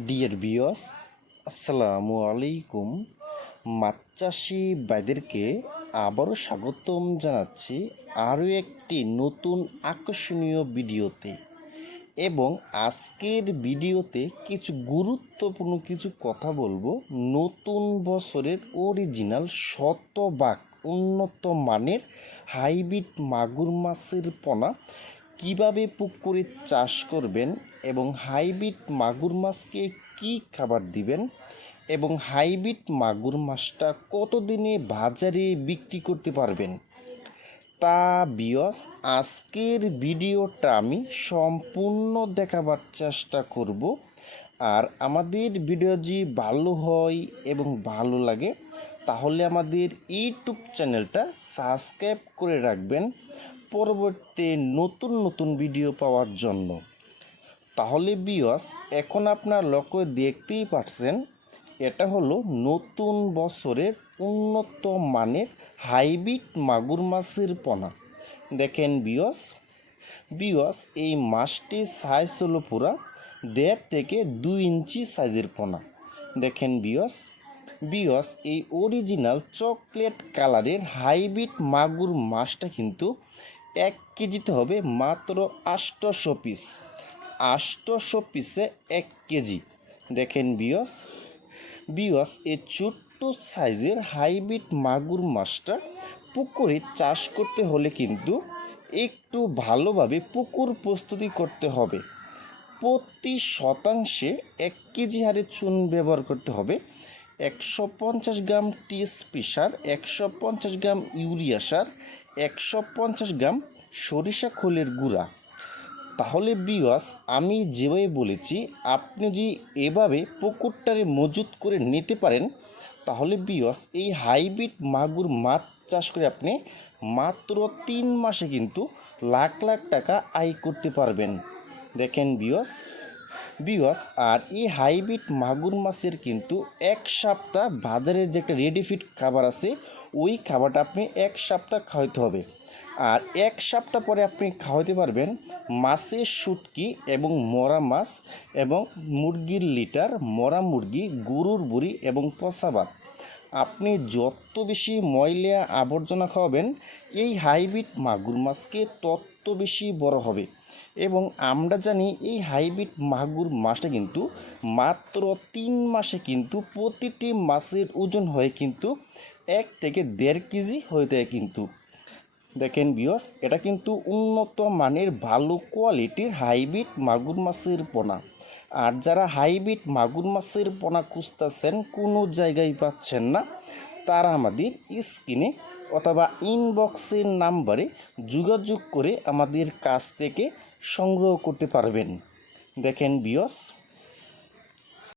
Dear viewers, আসসালামু আলাইকুম। মাছ চাষি ভাইদেরকে আবারও স্বাগতম জানাচ্ছি আরও একটি নতুন আকর্ষণীয় ভিডিওতে। এবং আজকের ভিডিওতে কিছু গুরুত্বপূর্ণ কিছু কথা বলবো। নতুন বছরের অরিজিনাল শতভাগ উন্নত মানের হাইব্রিড মাগুর মাছের পোনা কিভাবে পুকুরে চাষ করবেন এবং হাইব্রিড মাগুর মাছকে কি খাবার দিবেন এবং হাইব্রিড মাগুর মাছটা কতদিনে বাজারে বিক্রি করতে পারবেন, তা বিয়স আজকের ভিডিওটা আমি সম্পূর্ণ দেখাবার চেষ্টা করব। আর আমাদের ভিডিও যদি ভালো হয় এবং ভালো লাগে তাহলে আমাদের ইউটিউব চ্যানেলটা সাবস্ক্রাইব করে রাখবেন পরবর্তী নতুন নতুন ভিডিও পাওয়ার জন্য। তাহলে বিয়স এখন আপনার লক্ষ্য দেখতেই পাচ্ছেন, এটা হলো নতুন বছরের উন্নত মানের হাইব্রিড মাগুর মাছের পোনা। দেখেন বিয়স এই মাছটির সাইজ হলো পুরা 1.5 থেকে 2 ইঞ্চি সাইজের পোনা। দেখেন বিয়স এই অরিজিনাল চকলেট কালারের হাইব্রিড মাগুর মাছটা কিন্তু 1 কেজিতে হবে মাত্র 800 পিস। 800 পিসে 1 কেজি। দেখেন বিয়স এই ছোট্ট সাইজের হাইব্রিড মাগুর মাছটা পুকুরে চাষ করতে হলে কিন্তু একটু ভালোভাবে পুকুর প্রস্তুতি করতে হবে। প্রতি শতাংশে 1 কেজি হারে চুন ব্যবহার করতে হবে। 150 গ্রাম টিএসপি সার, 150 গ্রাম ইউরিয়া সার, 150 গ্রাম সরিষা খোলের গুঁড়া। তাহলে বিয়স আমি যেভাবে বলেছি আপনি যদি এভাবে পুকুরটারে মজুত করে নিতে পারেন তাহলে বিয়স এই হাইব্রিড মাগুর মাছ চাষ করে আপনি মাত্র 3 মাসে কিন্তু লাখ লাখ টাকা আয় করতে পারবেন। দেখেন বিয়স আর এই হাইব্রিড মাগুর মাছের কিন্তু 1 সপ্তাহ বাজারের যে একটা রেডি ফিড খাবার আছে ওই খাবারটা আপনি 1 সপ্তাহ খাওয়াতে হবে। আর 1 সপ্তাহ পরে আপনি খাওয়াতে পারবেন মাছের শুটকি এবং মরা মাছ এবং মুরগির লিটার, মরা মুরগি, গরুর বুড়ি এবং পচা ভাত। আপনি যত বেশি ময়লা আবর্জনা খাওয়াবেন এই হাইব্রিড মাগুর মাছকে তত বেশি বড় হবে। এবং আমরা জানি এই হাইব্রিড মাগুর মাছটা কিন্তু মাত্র 3 মাসে কিন্তু প্রতিটি মাছের ওজন হয় কিন্তু 1 থেকে 1.5 কেজি হয়ে যায় কিন্তু। দেখেন বিয়স এটা কিন্তু উন্নত মানের ভালো কোয়ালিটির হাইব্রিড মাগুর মাছের পোনা। আর যারা হাইব্রিড মাগুর মাছের পোনা খুঁজতেছেন কোনো জায়গায় পাচ্ছেন না তারা আমাদের স্ক্রিনে অথবা ইনবক্সের নাম্বারে যোগাযোগ করে আমাদের কাছ থেকে সংগ্রহ করতে পারবেন। দেখেন বিয়স